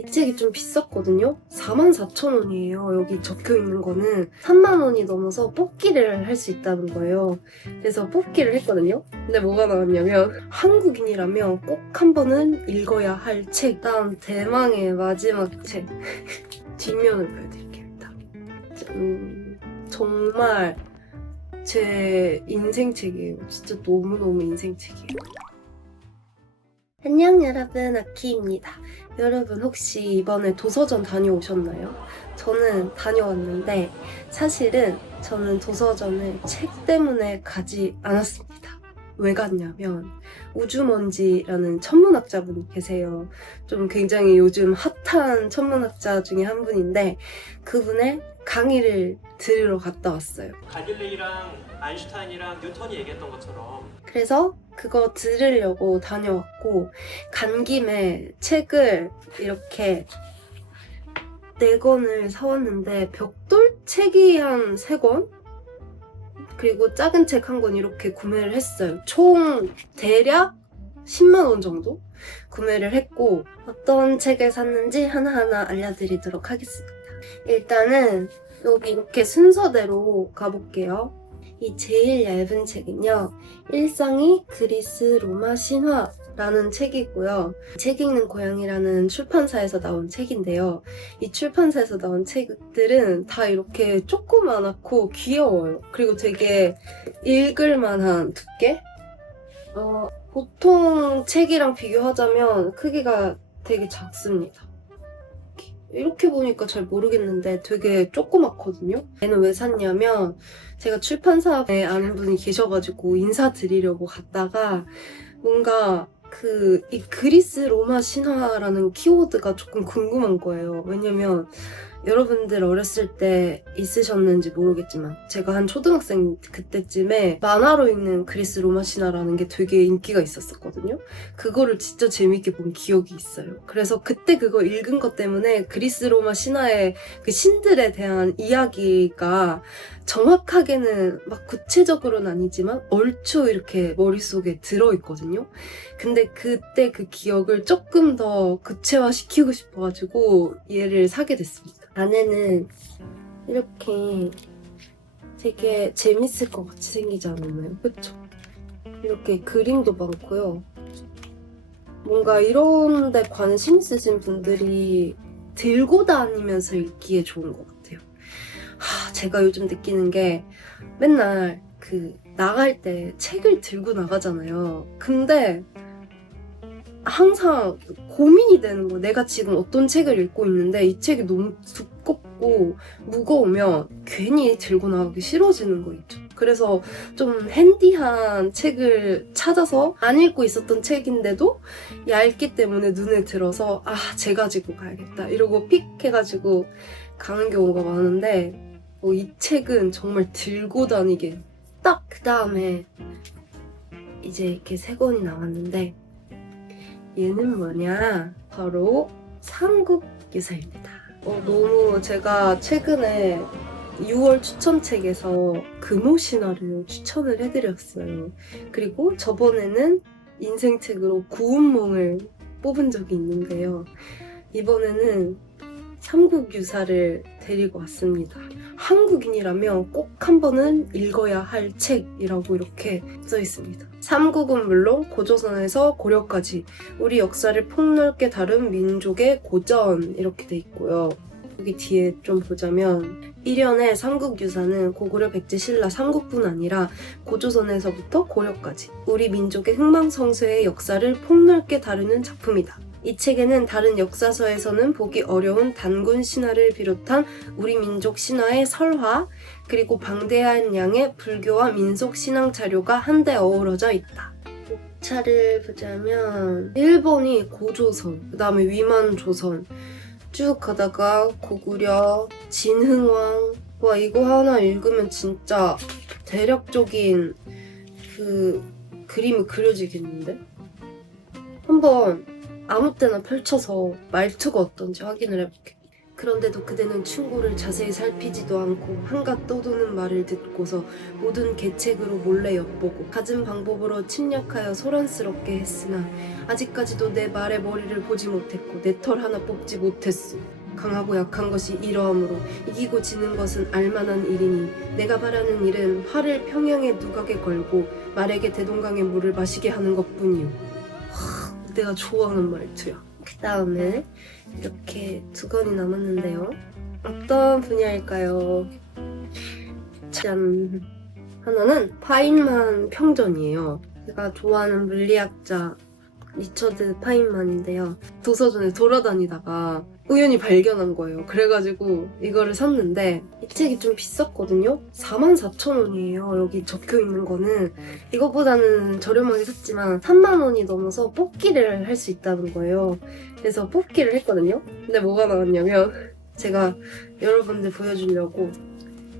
이 책이 좀 비쌌거든요? 44,000원이에요. 여기 적혀있는 거는 3만원이 넘어서 뽑기를 할 수 있다는 거예요. 그래서 뽑기를 했거든요? 근데 뭐가 나왔냐면 한국인이라면 꼭 한 번은 읽어야 할 책, 다음 대망의 마지막 책. 뒷면을 보여드릴게요. 일단 정말 제 인생책이에요. 진짜 너무너무 인생책이에요. 안녕 여러분, 아키입니다. 여러분 혹시 이번에 도서전 다녀오셨나요? 저는 다녀왔는데 사실은 저는 도서전을 책 때문에 가지 않았습니다. 왜 갔냐면 우주먼지라는 천문학자분이 계세요. 좀 굉장히 요즘 핫한 천문학자 중에 한 분인데 그분의 강의를 들으러 갔다 왔어요. 갈릴레이랑 아인슈타인이랑 뉴턴이 얘기했던 것처럼 그래서 그거 들으려고 다녀왔고 간 김에 책을 이렇게 4권을 사왔는데 벽돌 책이 한 3권? 그리고 작은 책 1권 이렇게 구매를 했어요. 총 대략 10만 원 정도 구매를 했고 어떤 책을 샀는지 하나하나 알려드리도록 하겠습니다. 일단은 여기 이렇게 순서대로 가볼게요. 이 제일 얇은 책은요. 일상이 그리스 로마 신화라는 책이고요. 책 읽는 고양이라는 출판사에서 나온 책인데요. 이 출판사에서 나온 책들은 다 이렇게 조그맣고 귀여워요. 그리고 되게 읽을 만한 두께? 보통 책이랑 비교하자면 크기가 되게 작습니다. 이렇게 보니까 잘 모르겠는데 되게 조그맣거든요? 얘는 왜 샀냐면 제가 출판사에 아는 분이 계셔가지고 인사드리려고 갔다가 뭔가 이 그리스 로마 신화라는 키워드가 조금 궁금한 거예요. 왜냐면 여러분들 어렸을 때 있으셨는지 모르겠지만 제가 한 초등학생 그때쯤에 만화로 읽는 그리스 로마 신화라는 게 되게 인기가 있었거든요. 그거를 진짜 재밌게 본 기억이 있어요. 그래서 그때 그거 읽은 것 때문에 그리스 로마 신화의 그 신들에 대한 이야기가 정확하게는 막 구체적으로는 아니지만 얼추 이렇게 머릿속에 들어있거든요. 근데 그때 그 기억을 조금 더 구체화시키고 싶어가지고 얘를 사게 됐습니다. 안에는 이렇게 되게 재밌을 것 같이 생기지 않았나요? 그쵸? 이렇게 그림도 많고요. 뭔가 이런 데 관심 있으신 분들이 들고 다니면서 읽기에 좋은 것 같아요. 제가 요즘 느끼는 게 맨날 나갈 때 책을 들고 나가잖아요. 근데 항상 고민이 되는 거예요. 내가 지금 어떤 책을 읽고 있는데 이 책이 너무 두껍고 무거우면 괜히 들고 나가기 싫어지는 거 있죠. 그래서 좀 핸디한 책을 찾아서 안 읽고 있었던 책인데도 얇기 때문에 눈에 들어서 쟤 가지고 가야겠다 이러고 픽 해가지고 가는 경우가 많은데 이 책은 정말 들고 다니게 딱 그 다음에 이제 이렇게 3권이 나왔는데 얘는 뭐냐? 바로 삼국유사입니다. 너무 제가 최근에 6월 추천책에서 금오신화를 추천을 해드렸어요. 그리고 저번에는 인생책으로 구운몽을 뽑은 적이 있는데요. 이번에는 삼국유사를 데리고 왔습니다. 한국인이라면 꼭 한 번은 읽어야 할 책이라고 이렇게 써 있습니다. 삼국은 물론 고조선에서 고려까지 우리 역사를 폭넓게 다룬 민족의 고전 이렇게 돼 있고요. 여기 뒤에 좀 보자면 1연의 삼국유사는 고구려 백제 신라 삼국뿐 아니라 고조선에서부터 고려까지 우리 민족의 흥망성쇠의 역사를 폭넓게 다루는 작품이다. 이 책에는 다른 역사서에서는 보기 어려운 단군 신화를 비롯한 우리 민족 신화의 설화, 그리고 방대한 양의 불교와 민속 신앙 자료가 한데 어우러져 있다. 차를 보자면 1번이 고조선, 그 다음에 위만조선, 쭉 가다가 고구려, 진흥왕, 와 이거 하나 읽으면 진짜 대략적인 그림이 그려지겠는데? 한번 아무 때나 펼쳐서 말투가 어떤지 확인을 해볼게. 그런데도 그대는 충고를 자세히 살피지도 않고 한갓 떠도는 말을 듣고서 모든 계책으로 몰래 엿보고 갖은 방법으로 침략하여 소란스럽게 했으나 아직까지도 내 말의 머리를 보지 못했고 내 털 하나 뽑지 못했소. 강하고 약한 것이 이러하므로 이기고 지는 것은 알만한 일이니 내가 바라는 일은 활을 평양의 누각에 걸고 말에게 대동강의 물을 마시게 하는 것뿐이오. 내가 좋아하는 말투야. 그 다음에 이렇게 2권이 남았는데요. 어떤 분야일까요? 짠! 하나는 파인만 평전이에요. 제가 좋아하는 물리학자 리처드 파인만인데요. 도서관에 돌아다니다가 우연히 발견한 거예요. 그래가지고 이거를 샀는데 이 책이 좀 비쌌거든요? 44,000원이에요. 여기 적혀있는 거는. 이거보다는 저렴하게 샀지만 3만원이 넘어서 뽑기를 할 수 있다는 거예요. 그래서 뽑기를 했거든요. 근데 뭐가 나왔냐면 제가 여러분들 보여주려고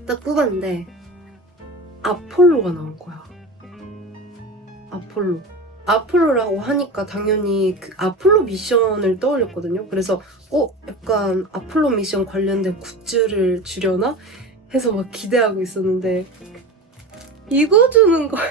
딱 뽑았는데 아폴로가 나온 거야. 아폴로라고 하니까 당연히 그 아폴로 미션을 떠올렸거든요. 그래서 약간 아폴로 미션 관련된 굿즈를 주려나? 해서 막 기대하고 있었는데 이거 주는 거야.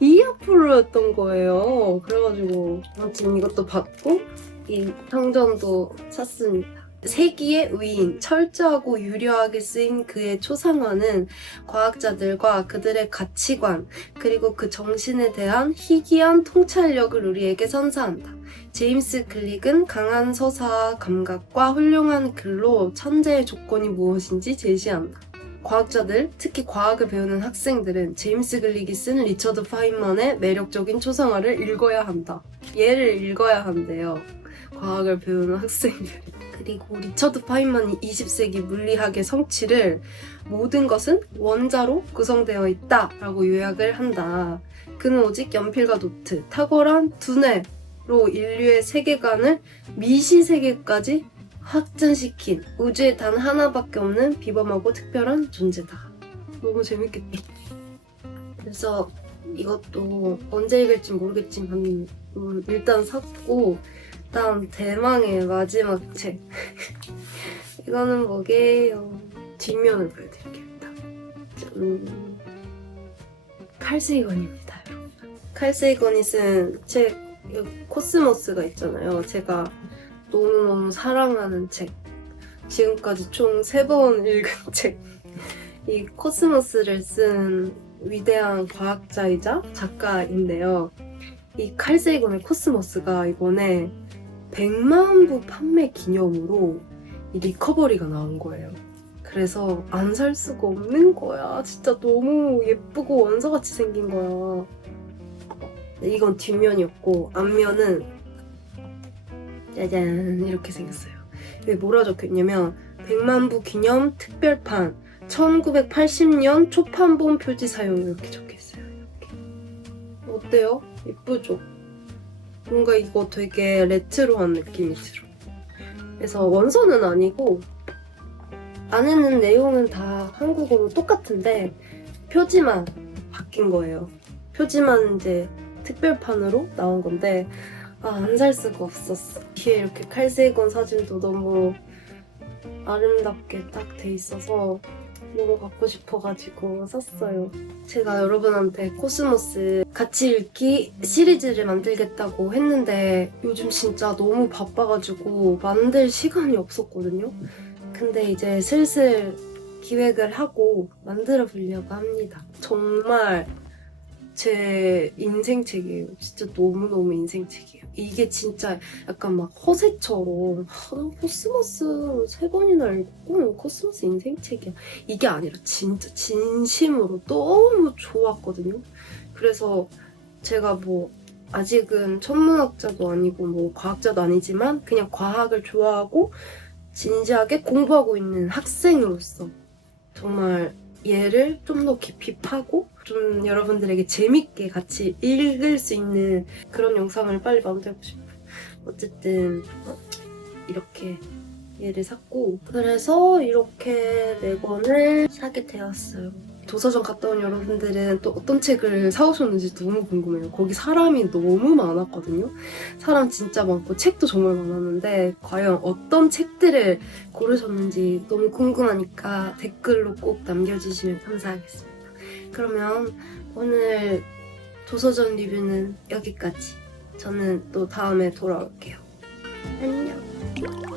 이 아폴로였던 거예요. 그래가지고 아무튼 이것도 받고 이 상점도 샀습니다. 세기의 위인, 철저하고 유려하게 쓰인 그의 초상화는 과학자들과 그들의 가치관, 그리고 그 정신에 대한 희귀한 통찰력을 우리에게 선사한다. 제임스 클릭은 강한 서사 감각과 훌륭한 글로 천재의 조건이 무엇인지 제시한다. 과학자들, 특히 과학을 배우는 학생들은 제임스 글릭이 쓴 리처드 파인만의 매력적인 초상화를 읽어야 한다. 얘를 읽어야 한대요. 과학을 배우는 학생들이. 그리고 리처드 파인만이 20세기 물리학의 성취를 모든 것은 원자로 구성되어 있다 라고 요약을 한다. 그는 오직 연필과 노트, 탁월한 두뇌로 인류의 세계관을 미시세계까지 확장시킨 우주에 단 하나밖에 없는 비범하고 특별한 존재다. 너무 재밌겠다. 그래서 이것도 언제 읽을지 모르겠지만 일단 샀고, 다음 대망의 마지막 책. 이거는 뭐게요? 뒷면을 보여드릴게요. 일단 칼 세이건입니다, 여러분. 칼 세이건이 쓴 책 코스모스가 있잖아요. 제가 너무너무 사랑하는 책. 지금까지 총 3번 읽은 책. 이 코스모스를 쓴 위대한 과학자이자 작가인데요. 이 칼 세이건의 코스모스가 이번에 100만 부 판매 기념으로 이 리커버리가 나온 거예요. 그래서 안 살 수가 없는 거야. 진짜 너무 예쁘고 원서같이 생긴 거야. 이건 뒷면이었고, 앞면은 짜잔 이렇게 생겼어요. 여기 뭐라 적혀있냐면 100만 부 기념 특별판 1980년 초판본 표지 사용 이렇게 적혀있어요. 이렇게. 어때요? 예쁘죠? 뭔가 이거 되게 레트로한 느낌이 들어. 그래서 원서는 아니고 안에는 내용은 다 한국어로 똑같은데 표지만 바뀐 거예요. 표지만 이제 특별판으로 나온 건데 안 살 수가 없었어. 뒤에 이렇게 칼세이건 사진도 너무 아름답게 딱 돼 있어서 너무 갖고 싶어가지고 샀어요. 제가 여러분한테 코스모스 같이 읽기 시리즈를 만들겠다고 했는데 요즘 진짜 너무 바빠가지고 만들 시간이 없었거든요. 근데 이제 슬슬 기획을 하고 만들어 보려고 합니다. 정말 제 인생책이에요. 진짜 너무너무 인생책이에요. 이게 진짜 약간 막 허세처럼 코스모스 3번이나 읽고 코스모스 인생책이야. 이게 아니라 진짜 진심으로 너무 좋았거든요. 그래서 제가 뭐 아직은 천문학자도 아니고 뭐 과학자도 아니지만 그냥 과학을 좋아하고 진지하게 공부하고 있는 학생으로서 정말 얘를 좀 더 깊이 파고 좀 여러분들에게 재밌게 같이 읽을 수 있는 그런 영상을 빨리 만들고 싶어요. 어쨌든 이렇게 얘를 샀고 그래서 이렇게 4권을 사게 되었어요. 도서관 갔다 온 여러분들은 또 어떤 책을 사오셨는지 너무 궁금해요. 거기 사람이 너무 많았거든요. 사람 진짜 많고 책도 정말 많았는데 과연 어떤 책들을 고르셨는지 너무 궁금하니까 댓글로 꼭 남겨주시면 감사하겠습니다. 그러면 오늘 도서전 리뷰는 여기까지. 저는 또 다음에 돌아올게요. 안녕.